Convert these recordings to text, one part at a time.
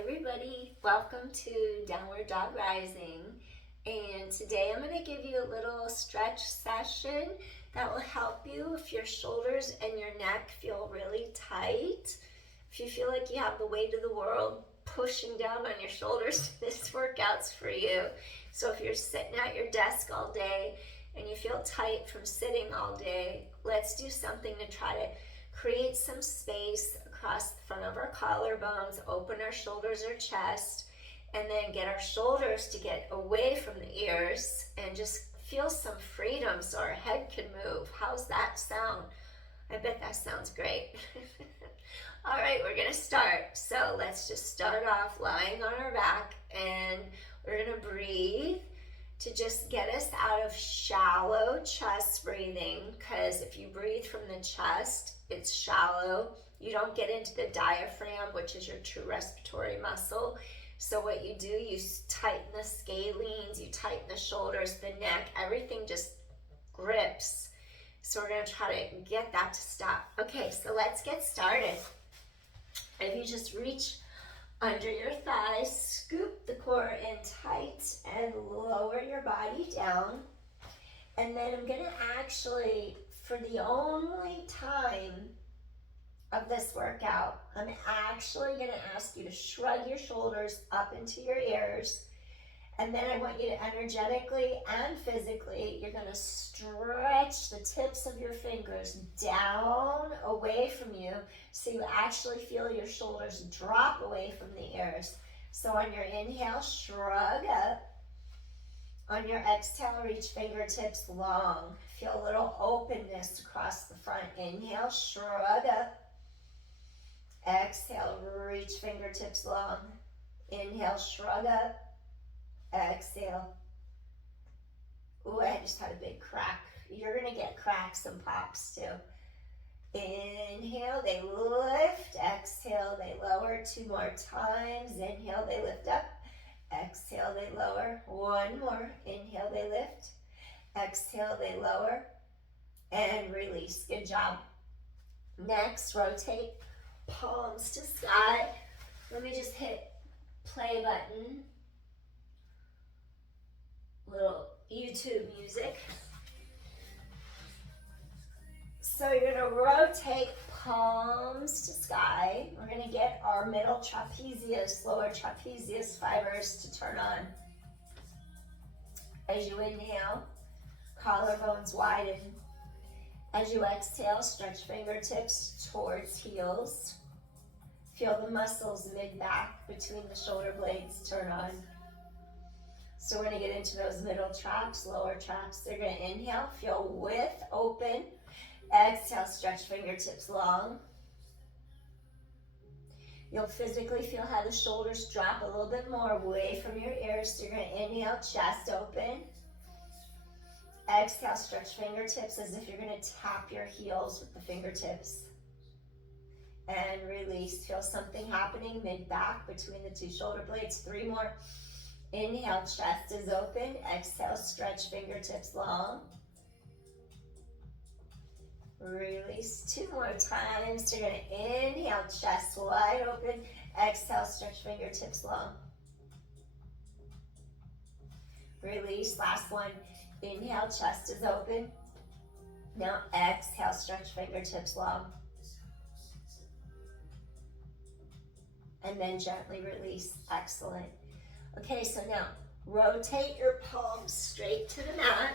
everybody, welcome to Downward Dog Rising, and today I'm going to give you a little stretch session that will help you if your shoulders and your neck feel really tight. If you feel like you have the weight of the world pushing down on your shoulders, this workout's for you. So if you're sitting at your desk all day and you feel tight from sitting all day, let's do something to try to create some space across the front of our collarbones, open our shoulders or chest, and then get our shoulders to get away from the ears and just feel some freedom so our head can move. How's that sound? I bet that sounds great. All right, we're gonna start. So let's just start off lying on our back, and we're gonna breathe to just get us out of shallow chest breathing, because if you breathe from the chest, it's shallow. You don't get into the diaphragm, which is your true respiratory muscle. So what you do, you tighten the scalenes, you tighten the shoulders, the neck, everything just grips. So we're gonna try to get that to stop. Okay, so let's get started. If you just reach under your thighs, scoop the core in tight and lower your body down. And then I'm gonna actually, for the only time of this workout, I'm actually gonna ask you to shrug your shoulders up into your ears. And then I want you to energetically and physically, you're gonna stretch the tips of your fingers down away from you so you actually feel your shoulders drop away from the ears. So on your inhale, shrug up. On your exhale, reach fingertips long. Feel a little openness across the front. Inhale, shrug up. Exhale, reach fingertips long. Inhale, shrug up. Exhale. Ooh, I just had a big crack. You're gonna get cracks and pops too. Inhale, they lift. Exhale, they lower. 2 more times. Inhale, they lift up. Exhale, they lower. 1 more. Inhale, they lift. Exhale, they lower. And release. Good job. Next, rotate palms to sky. Let me just hit play button. Little YouTube music. So you're gonna rotate palms to sky. We're gonna get our middle trapezius, lower trapezius fibers to turn on. As you inhale, collarbones widen. As you exhale, stretch fingertips towards heels. Feel the muscles mid-back between the shoulder blades turn on. So we're gonna get into those middle traps, lower traps. They're gonna inhale, feel width, open. Exhale, stretch fingertips long. You'll physically feel how the shoulders drop a little bit more away from your ears. So you're gonna inhale, chest open. Exhale, stretch fingertips as if you're gonna tap your heels with the fingertips. And release, feel something happening mid-back between the 2 shoulder blades. 3 more. Inhale, chest is open. Exhale, stretch fingertips long. Release 2 more times. You're gonna inhale, chest wide open. Exhale, stretch fingertips long. Release, last one. Inhale, chest is open. Now exhale, stretch fingertips long. And then gently release, excellent. Okay, so now rotate your palms straight to the mat.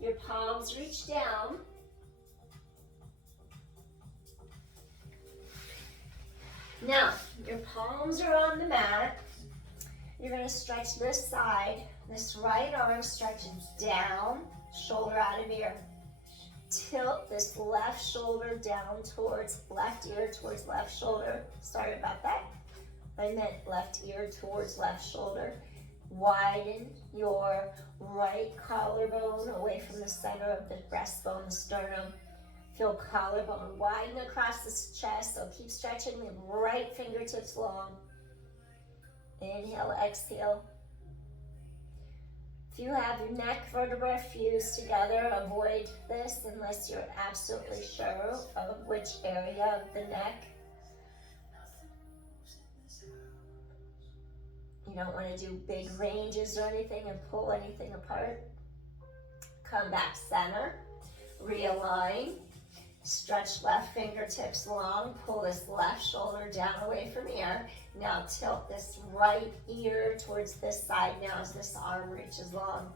Your palms reach down. Now, your palms are on the mat. You're gonna stretch this side. This right arm stretches down, shoulder out of ear. Tilt this left shoulder down towards left ear, towards left shoulder. Sorry about that. I meant left ear towards left shoulder. Widen your right collarbone away from the center of the breastbone, the sternum. Feel collarbone widen across the chest, so keep stretching the right fingertips long. Inhale, exhale. If you have your neck vertebra fused together, avoid this unless you're absolutely sure of which area of the neck. You don't want to do big ranges or anything and pull anything apart. Come back center, realign, stretch left fingertips long, pull this left shoulder down away from ear. Now tilt this right ear towards this side now as this arm reaches long.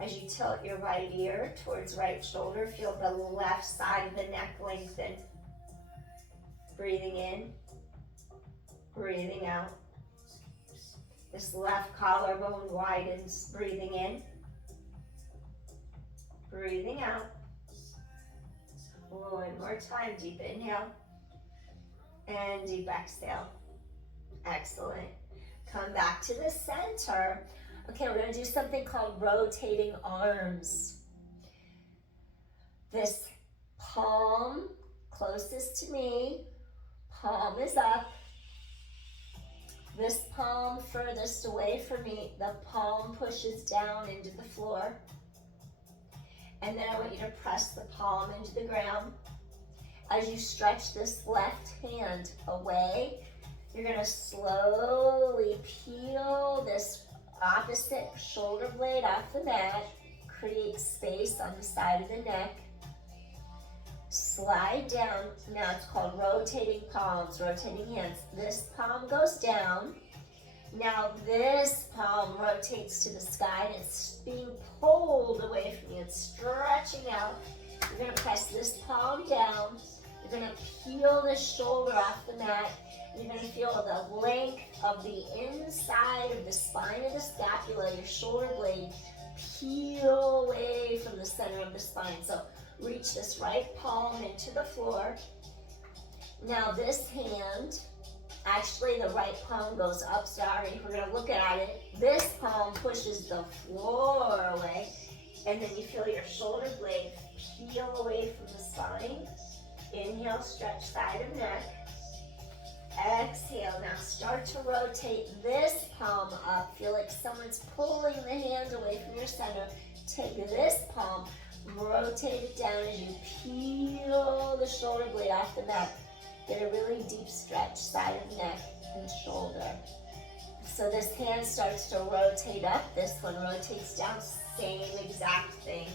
As you tilt your right ear towards right shoulder, feel the left side of the neck lengthen. Breathing in, breathing out. This left collarbone widens, breathing in, breathing out. One more time, deep inhale and deep exhale. Excellent. Come back to the center. Okay, we're going to do something called rotating arms. This palm closest to me, palm is up. This palm furthest away from me, the palm pushes down into the floor. And then I want you to press the palm into the ground. As you stretch this left hand away, you're going to slowly peel this opposite shoulder blade off the mat, create space on the side of the neck. Slide down. Now it's called rotating palms, rotating hands. This palm goes down. Now this palm rotates to the sky and it's being pulled away from you. It's stretching out. You're going to press this palm down. You're going to peel this shoulder off the mat. You're going to feel the length of the inside of the spine of the scapula, your shoulder blade, peel away from the center of the spine. So reach this right palm into the floor. Now this hand, actually the right palm goes up, sorry, we're going to look at it. This palm pushes the floor away, and then you feel your shoulder blade peel away from the spine. Inhale, stretch side of neck. Exhale, now start to rotate this palm up. Feel like someone's pulling the hand away from your center. Take this palm, rotate it down as you peel the shoulder blade off the mat. Get a really deep stretch, side of neck and shoulder. So this hand starts to rotate up, this one rotates down, same exact thing.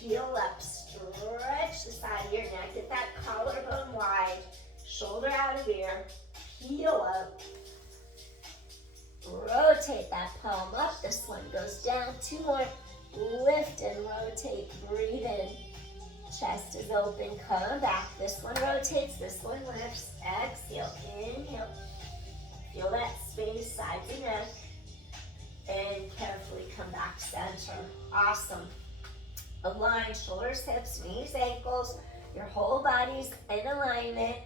Peel up, stretch the side of your neck, get that collarbone wide, shoulder out of ear, peel up, rotate that palm up, this one goes down, two more, lift and rotate, breathe in, chest is open, come back, this one rotates, this one lifts, exhale, inhale, feel that space, side to neck, and carefully come back center, awesome. Align shoulders, hips, knees, ankles, your whole body's in alignment.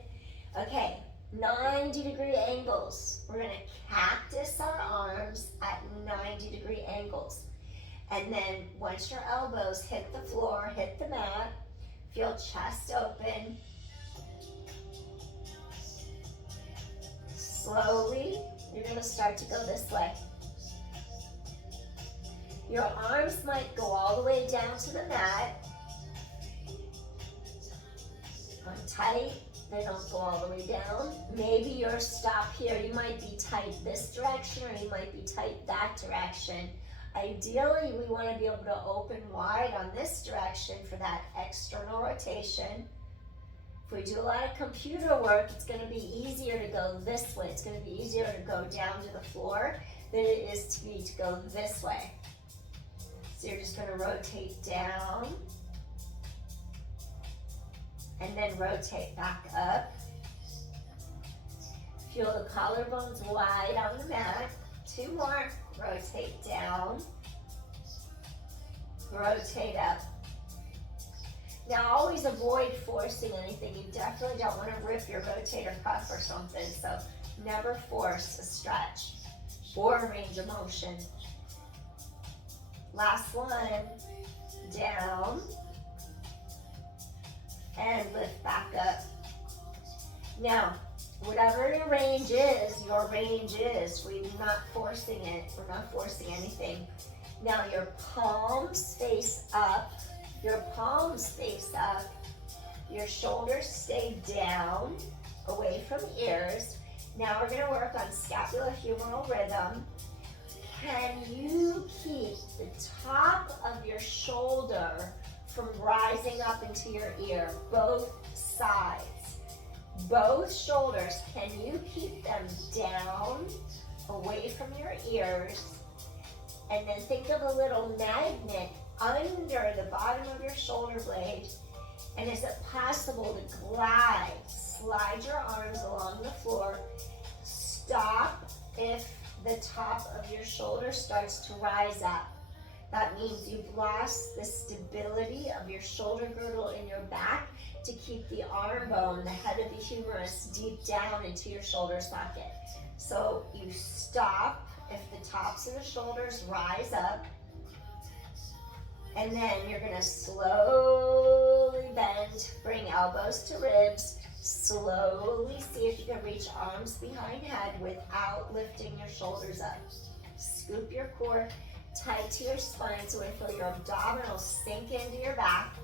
Okay, 90-degree angles. We're gonna cactus our arms at 90-degree angles. And then once your elbows hit the floor, hit the mat, feel chest open. Slowly, you're gonna start to go this way. Your arms might go all the way down to the mat. Tight, they don't go all the way down. Maybe you're stop here. You might be tight this direction or you might be tight that direction. Ideally, we want to be able to open wide on this direction for that external rotation. If we do a lot of computer work, it's going to be easier to go this way. It's going to be easier to go down to the floor than it is to go this way. So you're just going to rotate down and then rotate back up. Feel the collarbones wide on the mat. Two more. Rotate down. Rotate up. Now always avoid forcing anything. You definitely don't want to rip your rotator cuff or something. So never force a stretch or a range of motion. Last one, down, and lift back up. Now, whatever your range is, we're not forcing it, we're not forcing anything. Now your palms face up, your shoulders stay down, away from ears, Now we're gonna work on scapulohumeral rhythm. Can you keep the top of your shoulder from rising up into your ear? Both sides. Both shoulders, can you keep them down, away from your ears? And then think of a little magnet under the bottom of your shoulder blade. And is it possible to slide your arms along the floor? Stop if the top of your shoulder starts to rise up. That means you've lost the stability of your shoulder girdle in your back to keep the arm bone, the head of the humerus, deep down into your shoulder socket. So you stop if the tops of the shoulders rise up. And then you're gonna slowly bend, bring elbows to ribs, slowly see if you can reach arms behind head without lifting your shoulders up. Scoop your core tight to your spine so you feel your abdominals sink into your back.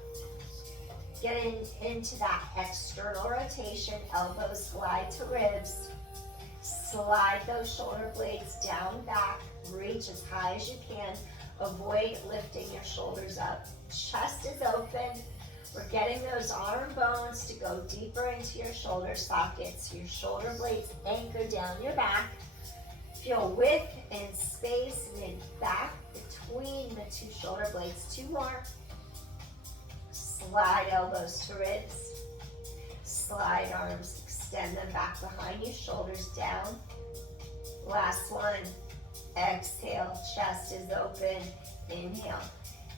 Getting into that external rotation, elbows glide to ribs. Slide those shoulder blades down back, reach as high as you can. Avoid lifting your shoulders up. Chest is open. We're getting those arm bones to go deeper into your shoulder sockets. Your shoulder blades anchor down your back. Feel width and space mid-back between the two shoulder blades. 2 more. Slide elbows to ribs. Slide arms, extend them back behind you, shoulders down. Last one. Exhale, chest is open. Inhale.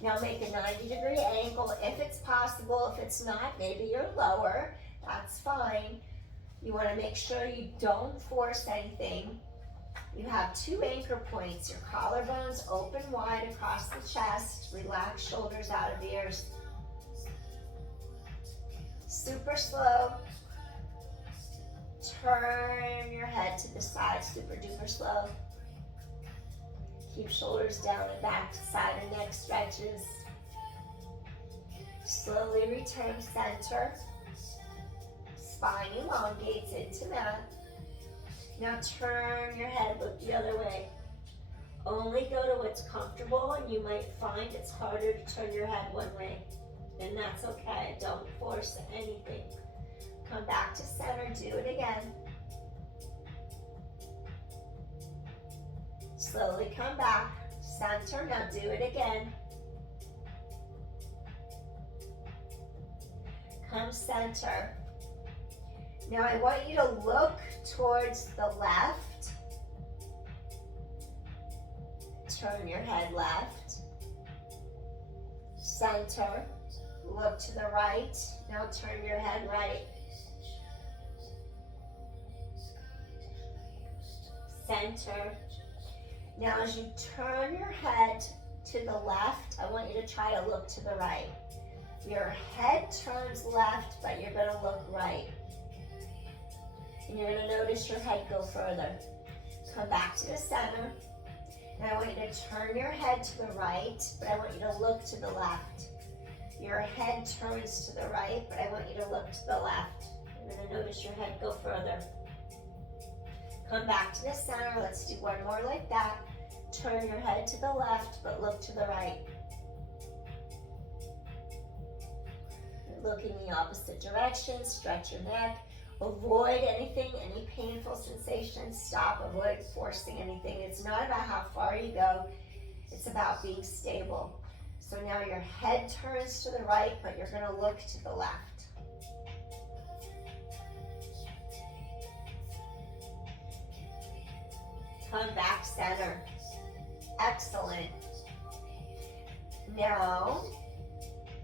Now make a 90-degree angle if it's possible. If it's not, maybe you're lower. That's fine. You want to make sure you don't force anything. You have 2 anchor points. Your collarbones open wide across the chest. Relax shoulders out of ears. Super slow. Turn your head to the side. Super duper slow. Keep shoulders down and back, side and neck stretches. Slowly return center. Spine elongates into mat. Now turn your head, look the other way. Only go to what's comfortable, and you might find it's harder to turn your head one way. And that's okay, don't force anything. Come back to center, do it again. Slowly come back, center, now do it again. Come center. Now I want you to look towards the left. Turn your head left. Center, look to the right. Now turn your head right. Center. Now as you turn your head to the left, I want you to try to look to the right. Your head turns left, but you're gonna look right. And you're gonna notice your head go further. Come back to the center. And I want you to turn your head to the right, but I want you to look to the left. Your head turns to the right, but I want you to look to the left. You're gonna notice your head go further. Come back to the center. Let's do one more like that. Turn your head to the left, but look to the right. Look in the opposite direction. Stretch your neck. Avoid anything, any painful sensations. Stop. Avoid forcing anything. It's not about how far you go. It's about being stable. So now your head turns to the right, but you're going to look to the left. Come back center. Excellent. Now,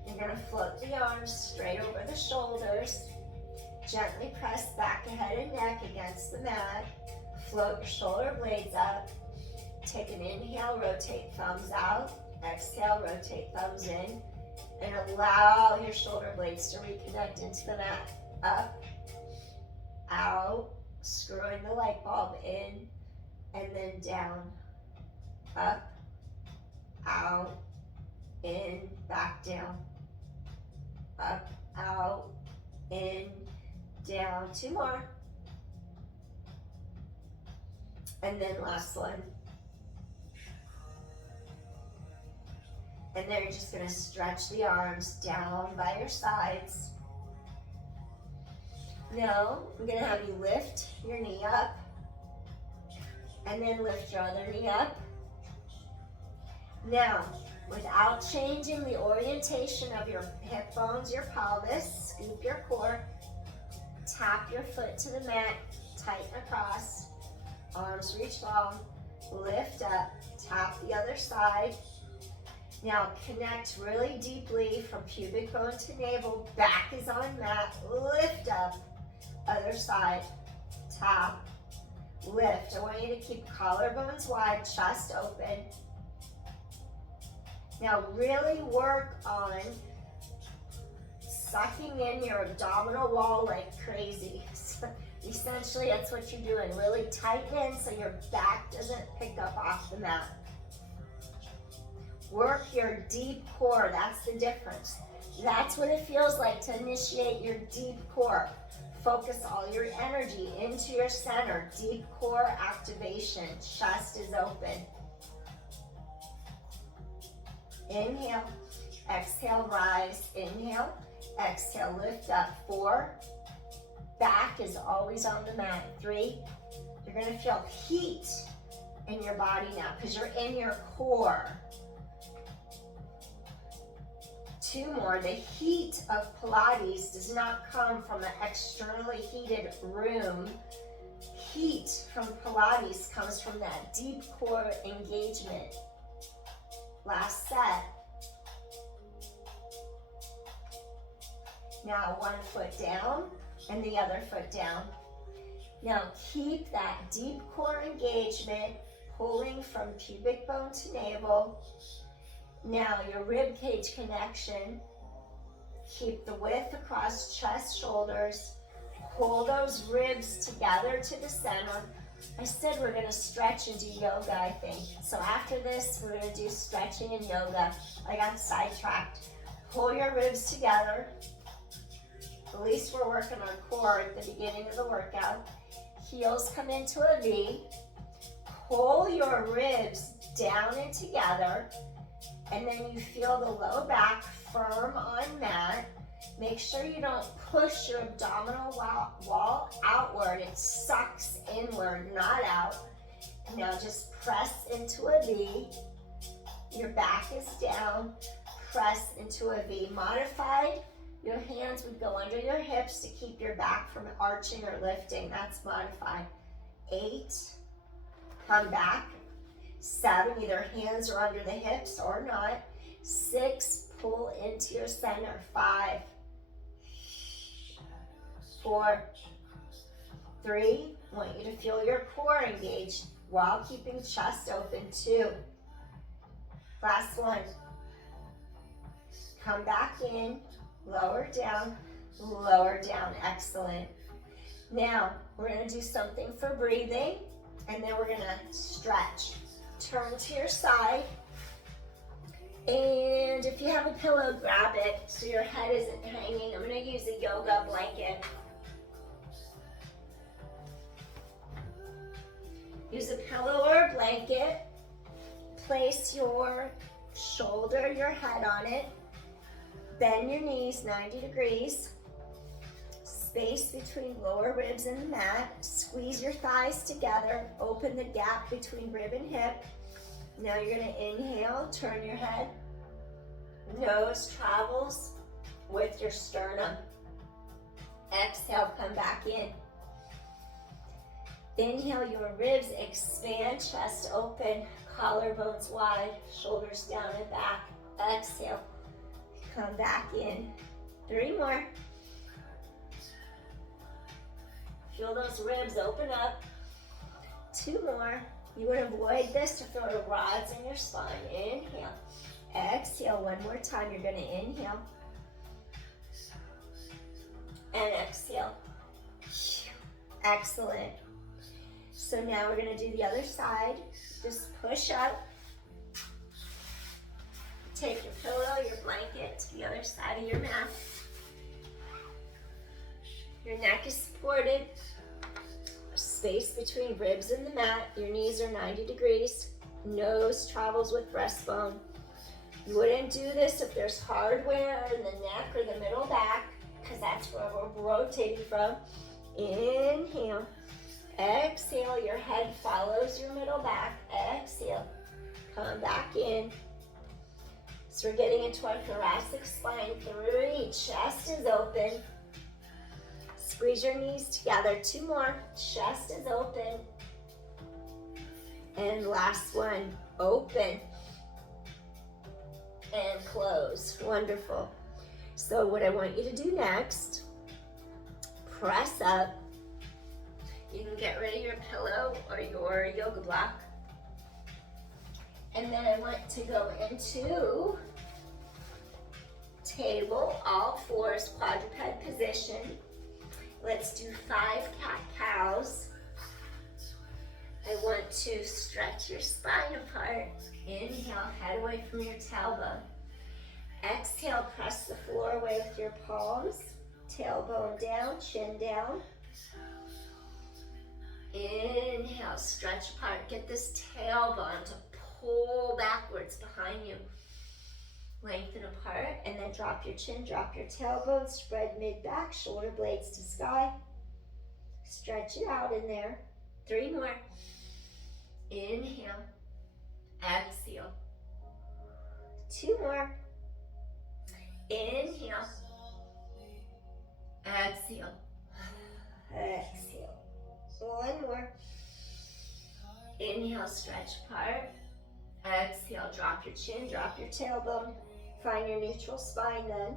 you're going to float the arms straight over the shoulders. Gently press back head and neck against the mat. Float your shoulder blades up. Take an inhale, rotate thumbs out. Exhale, rotate thumbs in. And allow your shoulder blades to reconnect into the mat. Up, out, screwing the light bulb in, and then down. Up, out, in, back down. Up, out, in, down. 2 more. And then last one. And then you're just gonna stretch the arms down by your sides. Now, I'm gonna have you lift your knee up, and then lift your other knee up. Now, without changing the orientation of your hip bones, your pelvis, scoop your core, tap your foot to the mat, tighten across, arms reach long, lift up, tap the other side. Now connect really deeply from pubic bone to navel, back is on mat, lift up, other side, tap, lift. I want you to keep collarbones wide, chest open. Now really work on sucking in your abdominal wall like crazy. Essentially, that's what you're doing. Really tighten in so your back doesn't pick up off the mat. Work your deep core, that's the difference. That's what it feels like to initiate your deep core. Focus all your energy into your center. Deep core activation, chest is open. Inhale, exhale, rise, inhale, exhale, lift up, 4. Back is always on the mat, 3. You're gonna feel heat in your body now because you're in your core. 2 more. The heat of Pilates does not come from an externally heated room. Heat from Pilates comes from that deep core engagement. Last set. Now 1 foot down and the other foot down. Now keep that deep core engagement, pulling from pubic bone to navel. Now your rib cage connection, keep the width across chest, shoulders, pull those ribs together to the center. I said we're gonna stretch and do yoga, I think. So after this, we're gonna do stretching and yoga. I got sidetracked. Pull your ribs together. At least we're working on core at the beginning of the workout. Heels come into a V. Pull your ribs down and together. And then you feel the low back firm on mat. Make sure you don't push your abdominal wall outward. It sucks inward, not out. Now just press into a V. Your back is down. Press into a V. Modified, your hands would go under your hips to keep your back from arching or lifting. That's modified. 8, come back. 7, either hands are under the hips or not. 6, pull into your center. 5, 4, 3, want you to feel your core engaged while keeping chest open. 2, last one. Come back in, lower down, excellent. Now, we're gonna do something for breathing, and then we're gonna stretch. Turn to your side, and if you have a pillow, grab it so your head isn't hanging. I'm gonna use a yoga blanket. Use a pillow or a blanket. Place your shoulder, your head on it. Bend your knees 90 degrees. Space between lower ribs and the mat. Squeeze your thighs together. Open the gap between rib and hip. Now you're gonna inhale, turn your head. Nose travels with your sternum. Exhale, come back in. Inhale, your ribs expand, chest open, collarbones wide, shoulders down and back. Exhale, come back in. 3 more. Feel those ribs open up. 2 more. You would avoid this to feel the rods in your spine. Inhale. Exhale 1 more time. You're going to inhale. And exhale. Excellent. So now we're going to do the other side. Just push up. Take your pillow, your blanket to the other side of your mat. Your neck is supported. space between ribs and the mat. Your knees are 90 degrees. Nose travels with breastbone. You wouldn't do this if there's hardware in the neck or the middle back, because that's where we're rotating from. Inhale. Exhale, your head follows your middle back. Exhale. Come back in. So we're getting into our thoracic spine. 3, chest is open. Squeeze your knees together. 2 more, chest is open. And last one, open. And close, wonderful. So what I want you to do next, press up. You can get rid of your pillow or your yoga block. And then I want to go into table, all fours, quadruped position. Let's do 5 cat-cows. I want to stretch your spine apart. Inhale, head away from your tailbone. Exhale, press the floor away with your palms. Tailbone down, chin down. Inhale, stretch apart. Get this tailbone to pull backwards behind you. Lengthen apart, and then drop your chin, drop your tailbone, spread mid-back, shoulder blades to sky. Stretch it out in there. 3 more. Inhale. Exhale. 2 more. Inhale. Exhale. Exhale. 1 more. Inhale, stretch apart. Exhale, drop your chin, drop your tailbone. Find your neutral spine then.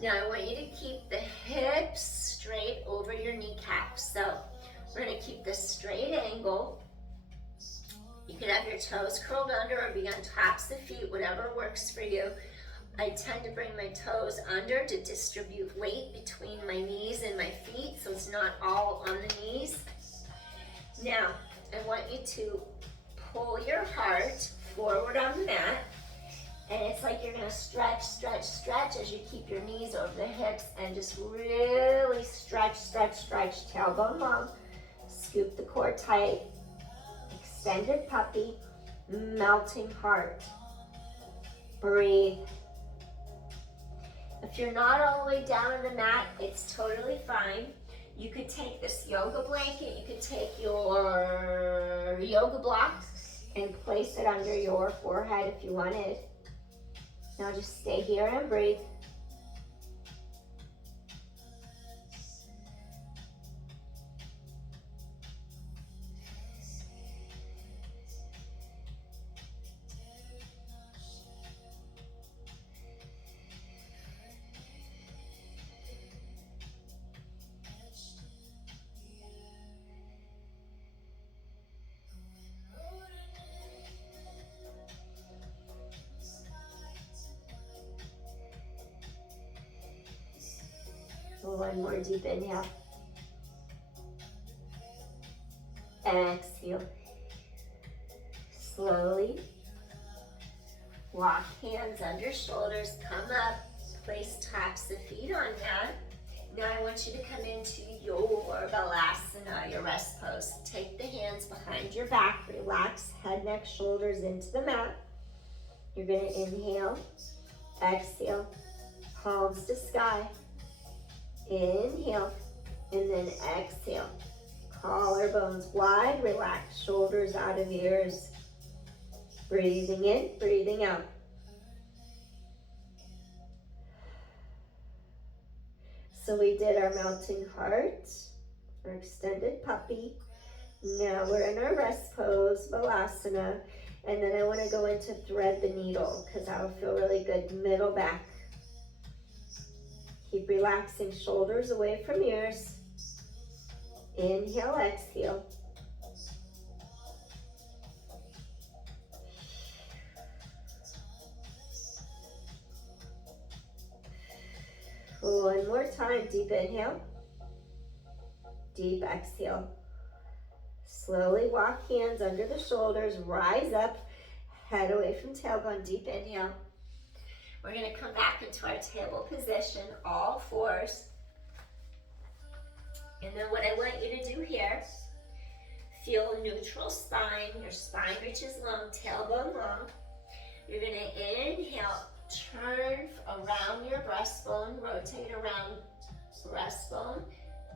Now I want you to keep the hips straight over your kneecaps. So we're going to keep this straight angle. You could have your toes curled under or be on tops of feet, whatever works for you. I tend to bring my toes under to distribute weight between my knees and my feet, so it's not all on the knees. Now, I want you to pull your heart forward on the mat, and it's like you're gonna stretch, stretch, stretch as you keep your knees over the hips and just really stretch, stretch, stretch, tailbone long. Scoop the core tight, extended puppy, melting heart. Breathe. If you're not all the way down on the mat, it's totally fine. You could take this yoga blanket, you could take your yoga block and place it under your forehead if you wanted. Now just stay here and breathe. One more deep inhale. Exhale. Slowly walk hands under shoulders, come up, place tops of feet on mat. Now I want you to come into your Balasana, your rest pose. Take the hands behind your back, relax head, neck, shoulders into the mat. You're going to inhale, exhale, palms to sky. Inhale, and then exhale. Collarbones wide, relax, shoulders out of ears. Breathing in, breathing out. So we did our melting heart, our extended puppy. Now we're in our rest pose, Balasana, and then I want to go into thread the needle because that'll feel really good. Middle back. Keep relaxing, shoulders away from ears. Inhale, exhale. One more time, deep inhale. Deep exhale. Slowly walk hands under the shoulders, rise up, head away from tailbone, deep inhale. We're going to come back into our table position, all fours. And then what I want you to do do here. Feel a neutral spine. Your spine reaches long, tailbone long. You're going to inhale, turn around your breastbone, rotate around breastbone.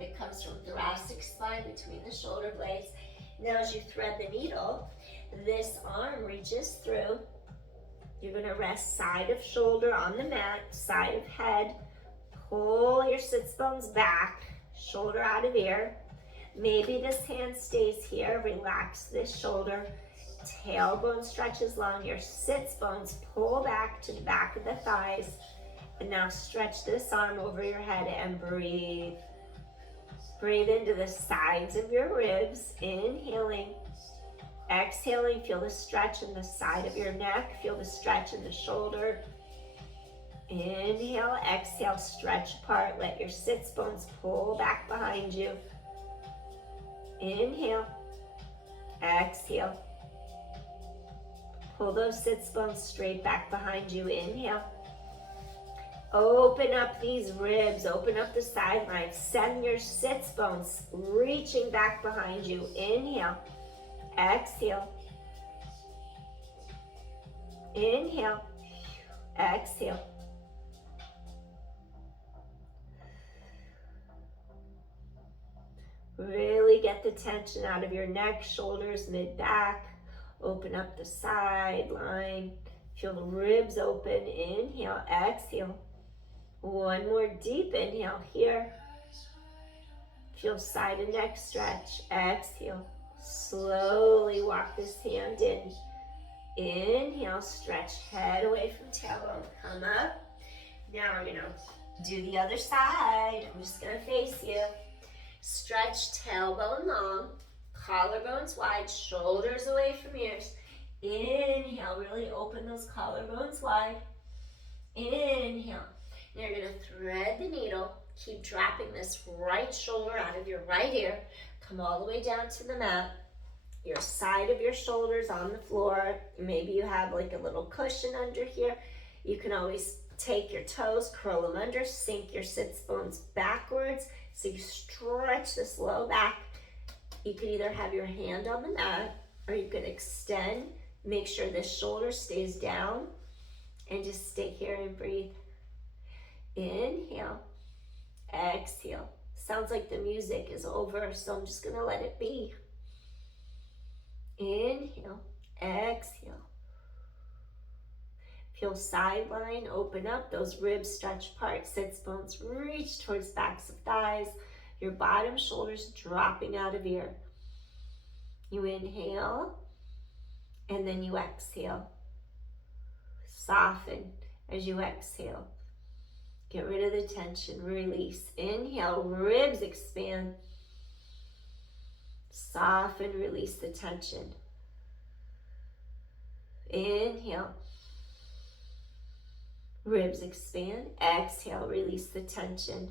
It comes from thoracic spine between the shoulder blades. Now as you thread the needle, this arm reaches through. You're going to rest side of shoulder on the mat, side of head. Pull your sits bones back, shoulder out of ear. Maybe this hand stays here. Relax this shoulder. Tailbone stretches long. Your sits bones pull back to the back of the thighs. And now stretch this arm over your head and breathe. Breathe into the sides of your ribs. Inhaling. Exhaling. Feel the stretch in the side of your neck. Feel the stretch in the shoulder. Inhale. Exhale. Stretch apart. Let your sits bones pull back behind you. Inhale, exhale. Pull those sits bones straight back behind you. Inhale. Open up these ribs, open up the sidelines. Send your sits bones reaching back behind you. Inhale, exhale. Inhale, exhale. Really get the tension out of your neck, shoulders, mid-back. Open up the sideline. Feel the ribs open. Inhale, exhale. One more deep inhale here. Feel side and neck stretch. Exhale. Slowly walk this hand in. Inhale, stretch head away from tailbone. Come up. Now we're gonna do the other side. I'm just gonna face you. Stretch tailbone long, collarbones wide, shoulders away from ears. Inhale, really open those collarbones wide. Inhale. Now you're going to thread the needle. Keep dropping this right shoulder out of your right ear. Come all the way down to the mat. Your side of your shoulders on the floor. Maybe you have like a little cushion under here. You can always take your toes, curl them under, sink your sits bones backwards. So you stretch this low back. You can either have your hand on the mat or you can extend. Make sure this shoulder stays down and just stay here and breathe. Inhale, exhale. Sounds like the music is over, so I'm just gonna let it be. Inhale, exhale. Feel sideline, open up, those ribs stretch apart, sits bones reach towards backs of thighs, your bottom shoulders dropping out of ear. You inhale, and then you exhale. Soften as you exhale. Get rid of the tension, release. Inhale, ribs expand. Soften, release the tension. Inhale. Ribs expand. Exhale, release the tension.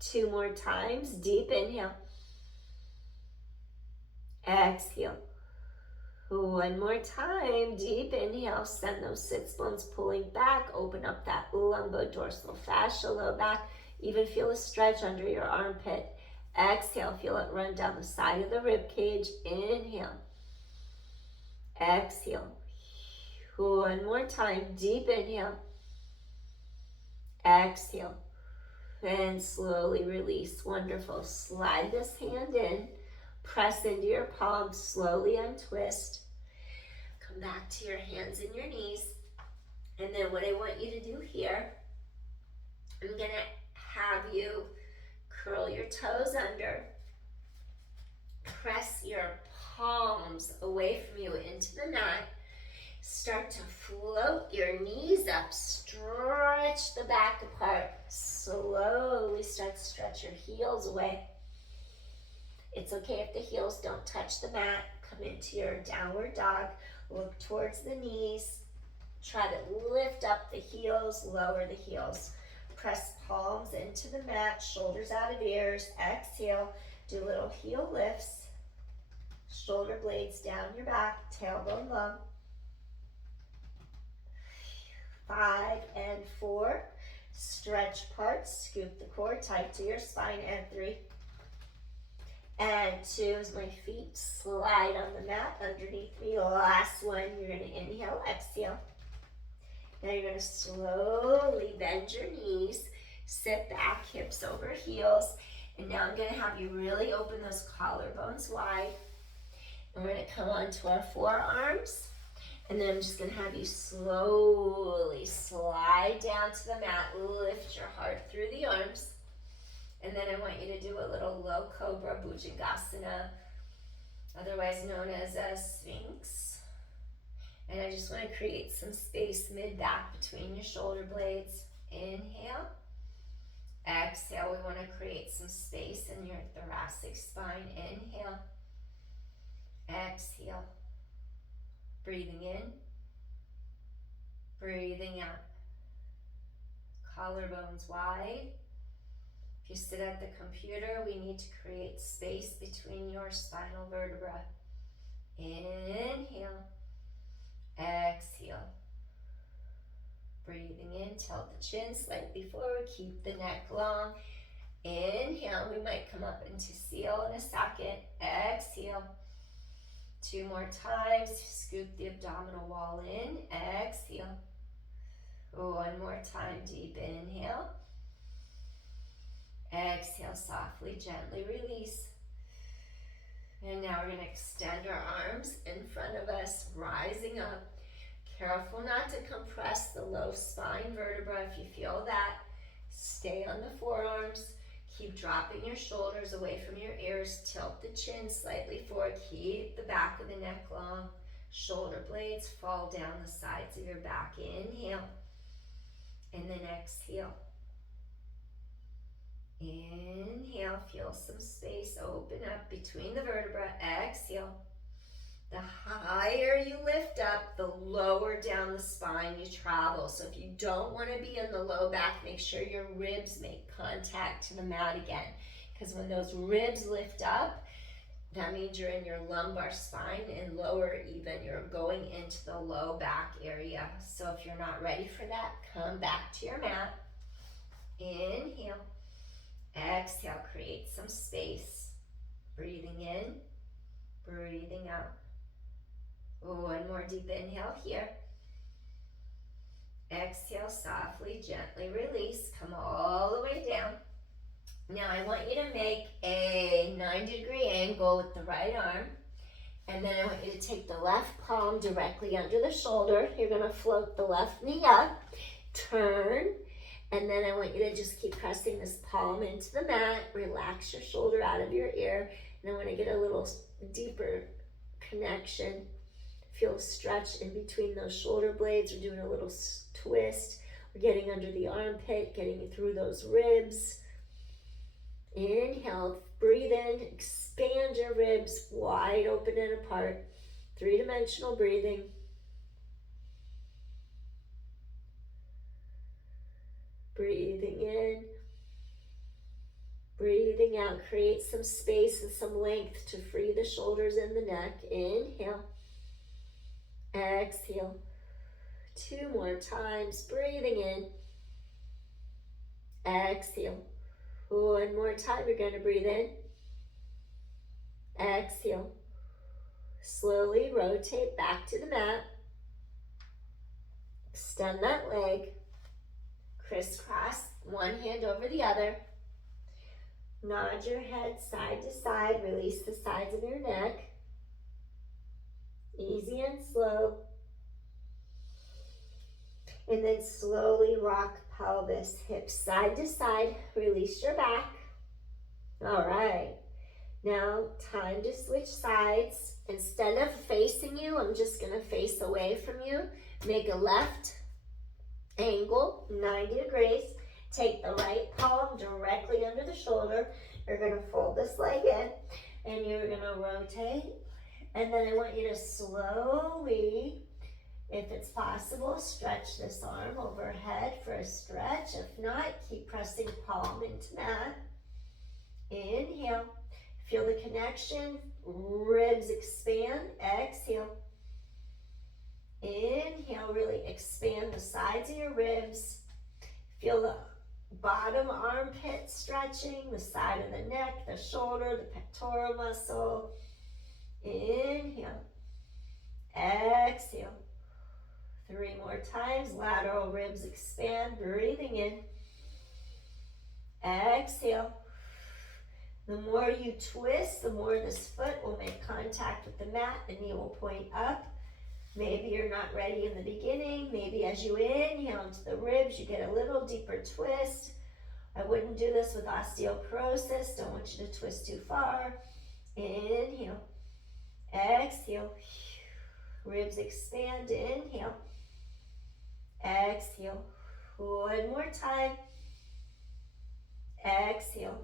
2 more times. Deep inhale. Exhale. 1 more time. Deep inhale. Send those sits bones pulling back. Open up that lumbodorsal fascia, low back. Even feel a stretch under your armpit. Exhale. Feel it run down the side of the rib cage. Inhale. Exhale. 1 more time, deep inhale, exhale, and slowly release. Wonderful. Slide this hand in, press into your palms, slowly untwist. Come back to your hands and your knees. And then what I want you to do here, I'm gonna have you curl your toes under, press your palms away from you into the mat. Start to float your knees up, stretch the back apart. Slowly start to stretch your heels away. It's okay if the heels don't touch the mat. Come into your downward dog. Look towards the knees. Try to lift up the heels, lower the heels. Press palms into the mat, shoulders out of ears. Exhale, do little heel lifts. Shoulder blades down your back, tailbone long. 5 and 4, stretch apart, scoop the core tight to your spine, and 3, And 2 as my feet slide on the mat underneath me. Last one, you're going to inhale, exhale. Now you're going to slowly bend your knees, sit back, hips over heels. And now I'm going to have you really open those collarbones wide. And we're going to come onto our forearms. And then I'm just going to have you slowly slide down to the mat. Lift your heart through the arms. And then I want you to do a little low cobra bhujangasana, otherwise known as a sphinx. And I just want to create some space mid-back between your shoulder blades. Inhale. Exhale. We want to create some space in your thoracic spine. Inhale. Exhale. Breathing in. Breathing out. Collarbones wide. If you sit at the computer, we need to create space between your spinal vertebra. Inhale. Exhale. Breathing in, tilt the chin slightly forward, keep the neck long. Inhale, we might come up into seal in a second. Exhale. 2 more times, scoop the abdominal wall in. Exhale. 1 more time, deep inhale. Exhale, softly, gently release. And now we're going to extend our arms in front of us, rising up. Careful not to compress the low spine vertebra. If you feel that, stay on the forearms. Keep dropping your shoulders away from your ears. Tilt the chin slightly forward. Keep the back of the neck long. Shoulder blades fall down the sides of your back. Inhale. And then exhale. Inhale, feel some space, open up between the vertebrae. Exhale. The higher you lift up, the lower down the spine you travel. So if you don't want to be in the low back, make sure your ribs make contact to the mat again. Because when those ribs lift up, that means you're in your lumbar spine, and lower even, you're going into the low back area. So if you're not ready for that, come back to your mat. Inhale. Exhale, create some space. Breathing in, breathing out. 1 more deep inhale here. Exhale, softly, gently release. Come all the way down. Now I want you to make a 90-degree angle with the right arm. And then I want you to take the left palm directly under the shoulder. You're going to float the left knee up. Turn. And then I want you to just keep pressing this palm into the mat. Relax your shoulder out of your ear. And I want to get a little deeper connection. Feel a stretch in between those shoulder blades. We're doing a little twist. We're getting under the armpit, getting through those ribs. Inhale, breathe in, expand your ribs wide open and apart. 3-dimensional breathing. Breathing in, breathing out. Create some space and some length to free the shoulders and the neck. Inhale, exhale. 2 more times. Breathing in, exhale. 1 more time. You're going to breathe in, exhale. Slowly rotate back to the mat. Extend that leg. Crisscross, one hand over the other. Nod your head side to side. Release the sides of your neck. Easy and slow. And then slowly rock pelvis, hips side to side. Release your back. All right. Now, time to switch sides. Instead of facing you, I'm just going to face away from you. Make a left angle, 90 degrees. Take the right palm directly under the shoulder. You're going to fold this leg in, and you're going to rotate. And then I want you to slowly, if it's possible, stretch this arm overhead for a stretch. If not, keep pressing palm into mat. Inhale. Feel the connection. Ribs expand. Exhale. Inhale, really expand the sides of your ribs. Feel the bottom armpit stretching, the side of the neck, the the shoulder, the pectoral muscle. Inhale. Exhale. 3 more times. Lateral ribs expand. Breathing in. Exhale. The more you twist, the more this foot will make contact with the mat. The knee will point up. Maybe you're not ready in the beginning. Maybe as you inhale into the ribs, you get a little deeper twist. I wouldn't do this with osteoporosis. Don't want you to twist too far. Inhale. Exhale. Ribs expand. Inhale. Exhale. 1 more time. Exhale.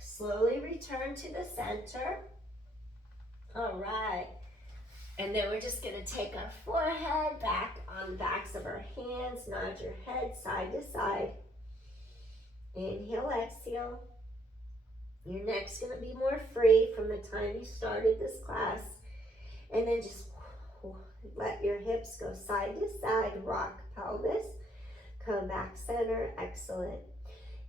Slowly return to the center. All right. And then we're just going to take our forehead back on the backs of our hands. Nod your head side to side. Inhale, exhale. Your neck's going to be more free from the time you started this class. And then just let your hips go side to side. Rock pelvis. Come back center. Excellent.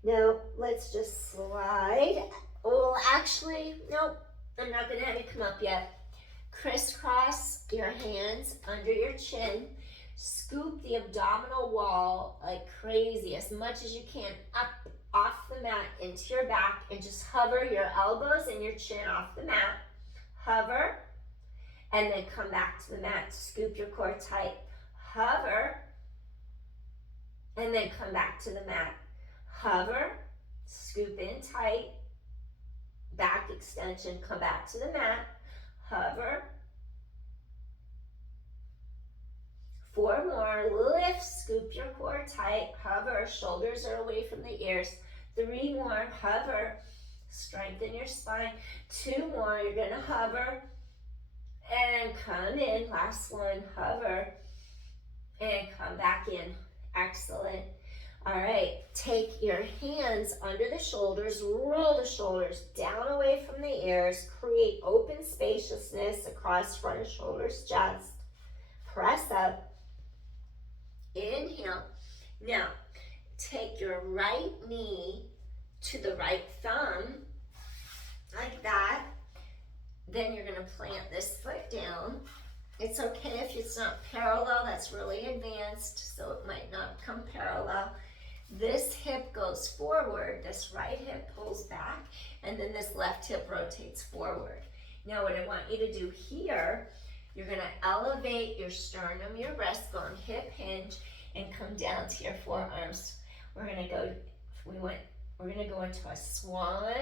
Now, let's just slide. Oh, actually, nope. I'm not going to have you come up yet. Crisscross your hands under your chin. Scoop the abdominal wall like crazy, as much as you can, up off the mat into your back, and just hover your elbows and your chin off the mat. Hover, and then come back to the mat. Scoop your core tight. Hover, and then come back to the mat. Hover, scoop in tight, back extension, come back to the mat. Hover. 4 more. Lift, scoop your core tight. Hover, shoulders are away from the ears. 3 more. Hover, strengthen your spine. 2 more. You're going to hover and come in. Last one. Hover and come back in. Excellent. All right, take your hands under the shoulders, roll the shoulders down away from the ears, create open spaciousness across front of shoulders, chest. Press up. Inhale. Now, take your right knee to the right thumb, like that. Then you're going to plant this foot down. It's okay if it's not parallel. That's really advanced, so it might not come parallel. This hip goes forward, this right hip pulls back, and then this left hip rotates forward. Now what I want you to do here, you're going to elevate your sternum, your breastbone, hip hinge, and come down to your forearms. We're going to go into a swan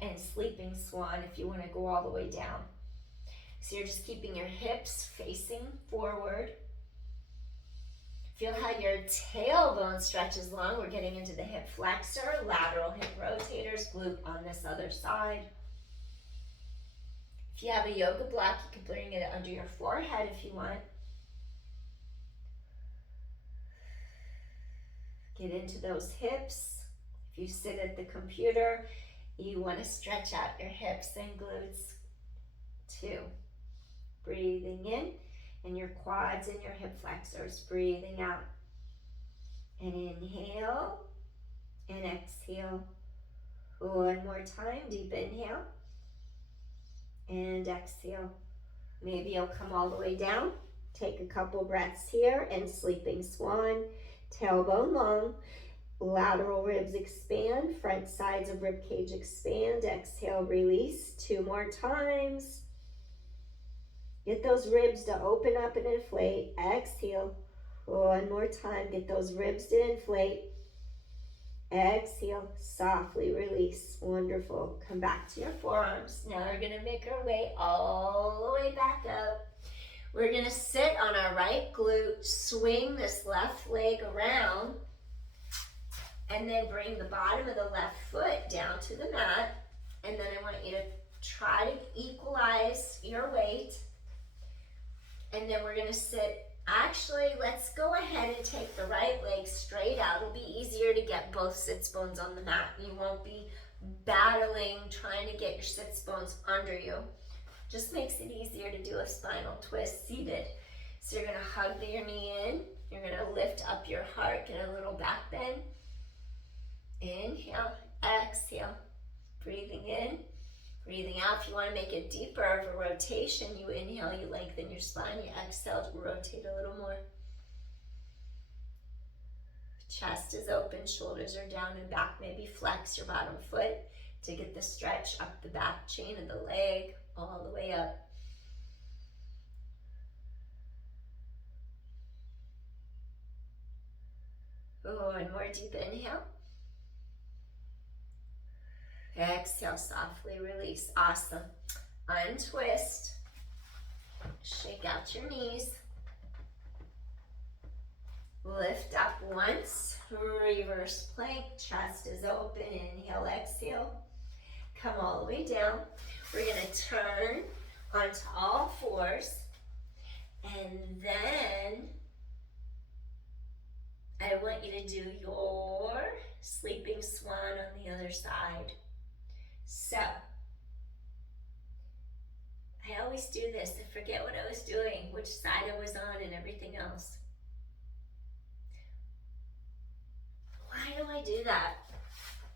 and sleeping swan if you want to go all the way down. So you're just keeping your hips facing forward. Feel how your tailbone stretches long. We're getting into the hip flexor, lateral hip rotators, glute on this other side. If you have a yoga block, you can bring it under your forehead if you want. Get into those hips. If you sit at the computer, you want to stretch out your hips and glutes too. Breathing in. And your quads and your hip flexors, breathing out. And inhale and exhale. 1 more time, deep inhale and exhale. Maybe you'll come all the way down. Take a couple breaths here and sleeping swan. Tailbone long, lateral ribs expand, front sides of rib cage expand. Exhale, release. 2 more times. Get those ribs to open up and inflate. Exhale. 1 more time. Get those ribs to inflate. Exhale. Softly release. Wonderful. Come back to your forearms. Now we're going to make our way all the way back up. We're going to sit on our right glute. Swing this left leg around. And then bring the bottom of the left foot down to the mat. And then I want you to try to equalize your weight. And then we're going to sit. Actually, let's go ahead and take the right leg straight out. It'll be easier to get both sits bones on the mat. You won't be battling, trying to get your sits bones under you. Just makes it easier to do a spinal twist seated. So you're going to hug your knee in. You're going to lift up your heart, get a little back bend. Inhale, exhale. Breathing in, breathing out. If you want to make it deeper of a rotation, you inhale, you lengthen your spine. You exhale, rotate a little more. Chest is open, shoulders are down and back. Maybe flex your bottom foot to get the stretch up the back chain of the leg, all the way up. Oh, and more deep inhale. Exhale, softly release. Awesome. Untwist. Shake out your knees. Lift up once. Reverse plank. Chest is open. Inhale, exhale. Come all the way down. We're going to turn onto all fours. And then I want you to do your sleeping swan on the other side. So, I always do this. I forget what I was doing, which side I was on and everything else. Why do I do that?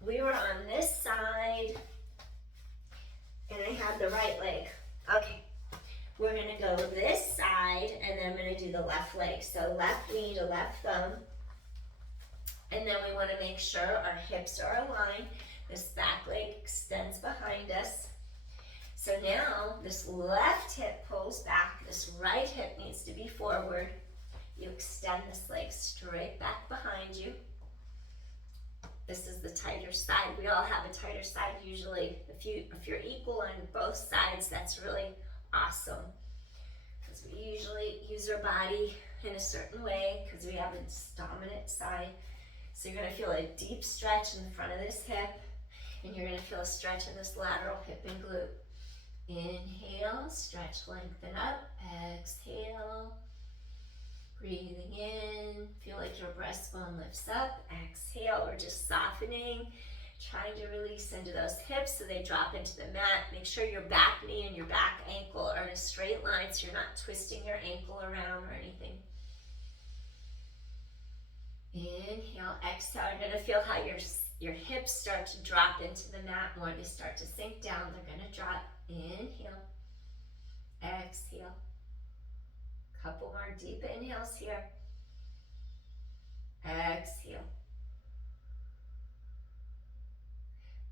We were on this side and I had the right leg. Okay, we're gonna go this side and then I'm gonna do the left leg. So left knee to left thumb. And then we wanna make sure our hips are aligned. This back leg extends behind us. So now this left hip pulls back, this right hip needs to be forward. You extend this leg straight back behind you. This is the tighter side. We all have a tighter side usually. If you're equal on both sides, that's really awesome. Because we usually use our body in a certain way because we have a dominant side. So you're gonna feel a deep stretch in the front of this hip, and you're gonna feel a stretch in this lateral hip and glute. Inhale, stretch, lengthen up. Exhale. Breathing in, feel like your breastbone lifts up. Exhale, we're just softening, trying to release into those hips so they drop into the mat. Make sure your back knee and your back ankle are in a straight line so you're not twisting your ankle around or anything. Inhale, exhale. You're gonna feel how your hips start to drop into the mat more. They start to sink down, they're gonna drop. Inhale, exhale. Couple more deep inhales here. Exhale.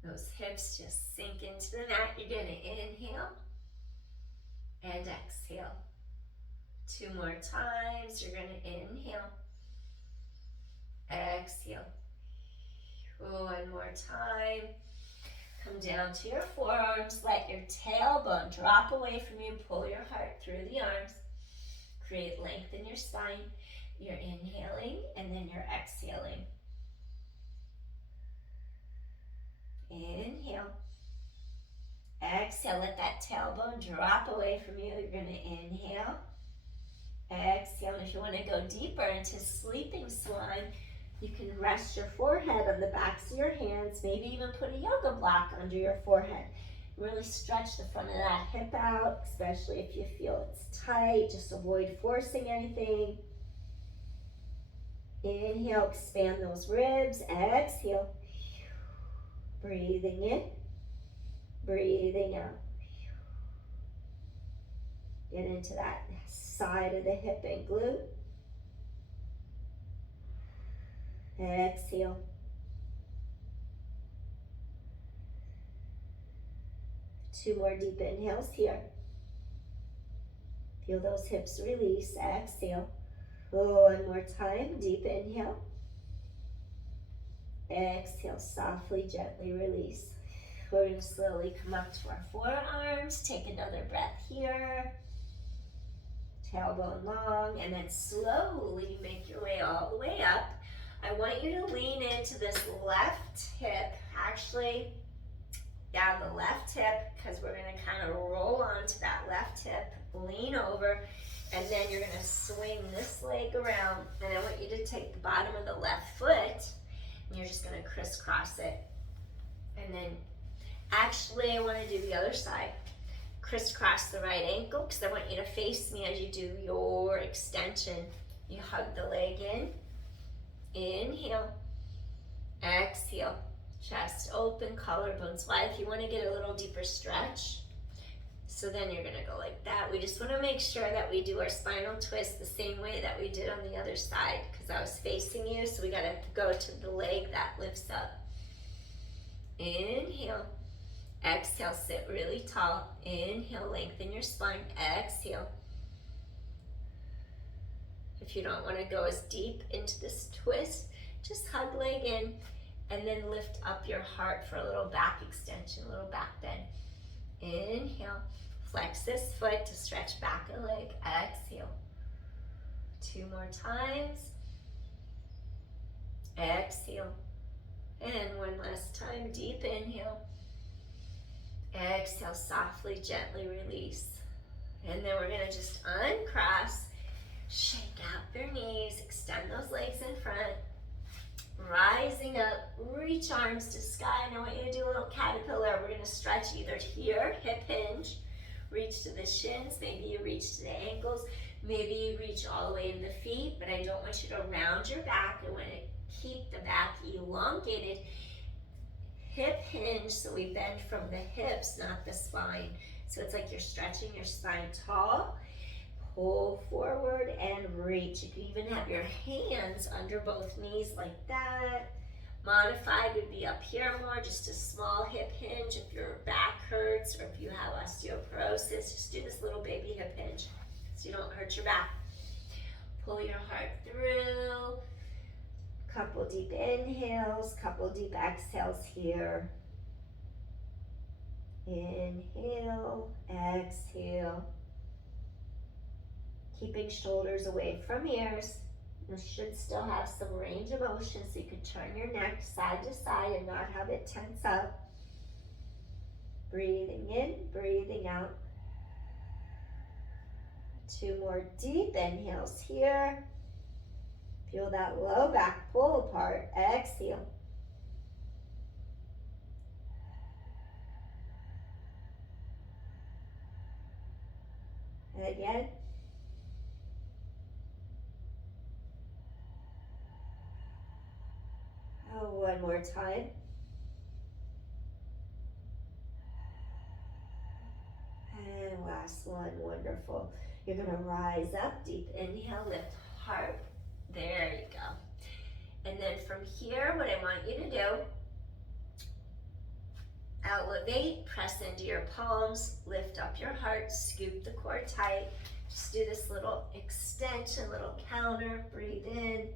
Those hips just sink into the mat. You're going to inhale and exhale. 2 more times. You're going to inhale. Exhale. 1 more time. Come down to your forearms. Let your tailbone drop away from you. Pull your heart through the arms. Create length in your spine. You're inhaling and then you're exhaling. Inhale. Exhale. Let that tailbone drop away from you. You're going to inhale. Exhale. And if you want to go deeper into sleeping swan, you can rest your forehead on the backs of your hands. Maybe even put a yoga block under your forehead. Really stretch the front of that hip out, especially if you feel it's tight. Just avoid forcing anything. Inhale, expand those ribs. Exhale. Breathing in, breathing out. Get into that side of the hip and glute. Exhale. Two more deep inhales here. Feel those hips release. Exhale. One more time. Deep inhale. Exhale. Softly, gently release. We're going to slowly come up to our forearms. Take another breath here. Tailbone long. And then slowly make your way all the way up. I want you to lean into this left hip. Actually, down the left hip, because we're going to kind of roll onto that left hip, lean over, and then you're going to swing this leg around, and I want you to take the bottom of the left foot, and you're just going to crisscross it. And then, actually, I want to do the other side. Crisscross the right ankle, because I want you to face me as you do your extension. You hug the leg in. Inhale. Exhale. Chest open, collarbones wide. If you want to get a little deeper stretch, so then you're gonna go like that. We just wanna make sure that we do our spinal twist the same way that we did on the other side, because I was facing you, so we gotta go to the leg that lifts up. Inhale. Exhale, sit really tall. Inhale, lengthen your spine. Exhale. If you don't wanna go as deep into this twist, just hug leg in, and then lift up your heart for a little back extension, a little back bend. Inhale, flex this foot to stretch back a leg. Exhale. 2 more times. Exhale. And 1 last time, deep inhale. Exhale, softly, gently release. And then we're gonna just uncross, shake out your knees, extend those legs in front. Rising up, reach arms to sky. And I want you to do a little caterpillar. We're gonna stretch either here, hip hinge, reach to the shins, maybe you reach to the ankles, maybe you reach all the way to the feet, but I don't want you to round your back. I want to keep the back elongated. Hip hinge, so we bend from the hips, not the spine. So it's like you're stretching your spine tall. Pull forward and reach. You can even have your hands under both knees like that. Modified would be up here more, just a small hip hinge if your back hurts or if you have osteoporosis. Just do this little baby hip hinge so you don't hurt your back. Pull your heart through. Couple deep inhales, couple deep exhales here. Inhale, exhale. Keeping shoulders away from ears. You should still have some range of motion, so you can turn your neck side to side and not have it tense up. Breathing in, breathing out. 2 more deep inhales here. Feel that low back pull apart. Exhale. And again. One more time. And last one, wonderful. You're gonna rise up, deep inhale, lift heart. There you go. And then from here, what I want you to do, elevate, press into your palms, lift up your heart, scoop the core tight. Just do this little extension, little counter, breathe in.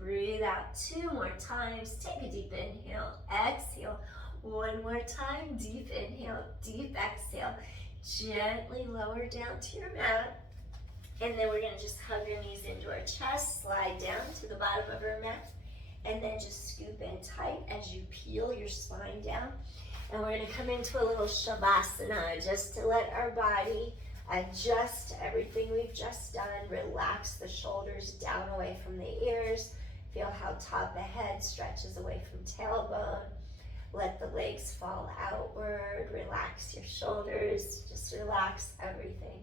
Breathe out 2 more times. Take a deep inhale, exhale. 1 more time, deep inhale, deep exhale. Gently lower down to your mat. And then we're gonna just hug your knees into our chest, slide down to the bottom of our mat, and then just scoop in tight as you peel your spine down. And we're gonna come into a little shavasana just to let our body adjust to everything we've just done. Relax the shoulders down away from the ears. Feel how top of head stretches away from tailbone. Let the legs fall outward. Relax your shoulders. Just relax everything.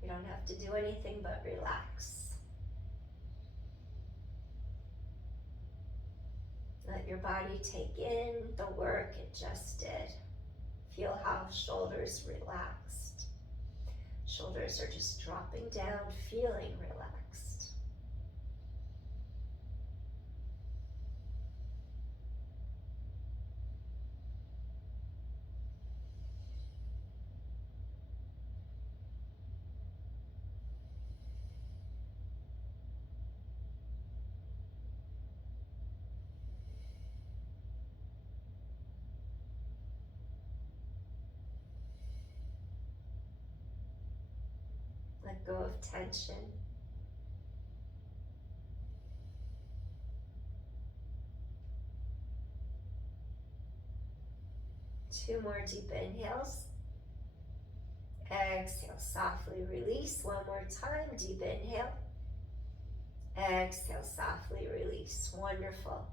You don't have to do anything but relax. Let your body take in the work it just did. Feel how shoulders relaxed. Shoulders are just dropping down, feeling relaxed. Let go of tension. Two more deep inhales. Exhale, softly release. 1 more time, deep inhale. Exhale, softly release. Wonderful.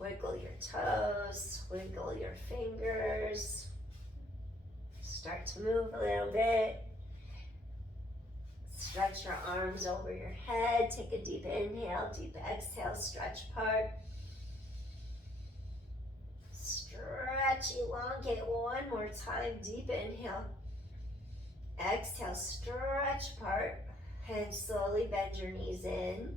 Wiggle your toes, wiggle your fingers. Start to move a little bit. Stretch your arms over your head. Take a deep inhale, deep exhale, stretch apart. stretch, elongate. One more time, deep inhale. Exhale, stretch apart, and slowly bend your knees in.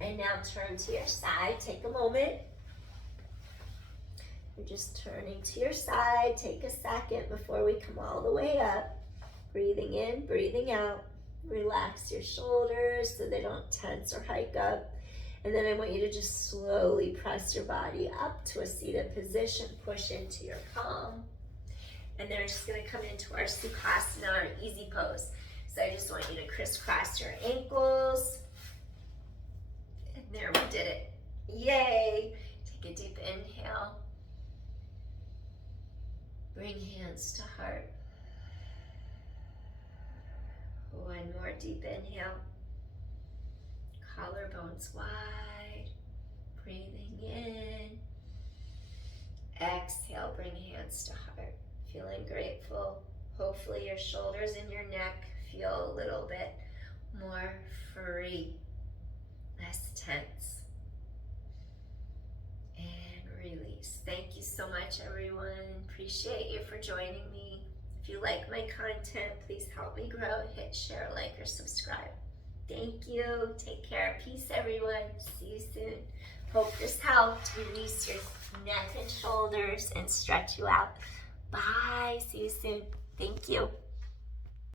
And now turn to your side. Take a moment. You're just turning to your side. Take a second before we come all the way up. Breathing in, breathing out. Relax your shoulders so they don't tense or hike up. And then I want you to just slowly press your body up to a seated position. Push into your palm. And then we're just going to come into our Sukhasana, our easy pose. So I just want you to crisscross your ankles. And there, we did it. Yay! Take a deep inhale. Bring hands to heart. One more deep inhale. Collarbones wide. Breathing in. Exhale, bring hands to heart. Feeling grateful. Hopefully your shoulders and your neck feel a little bit more free, less tense. And release. Thank you so much, everyone. Appreciate you for joining me. If you like my content, please help me grow. Hit share, like, or subscribe. Thank you. Take care. Peace, everyone. See you soon. Hope this helped release your neck and shoulders and stretch you out. Bye. See you soon. Thank you.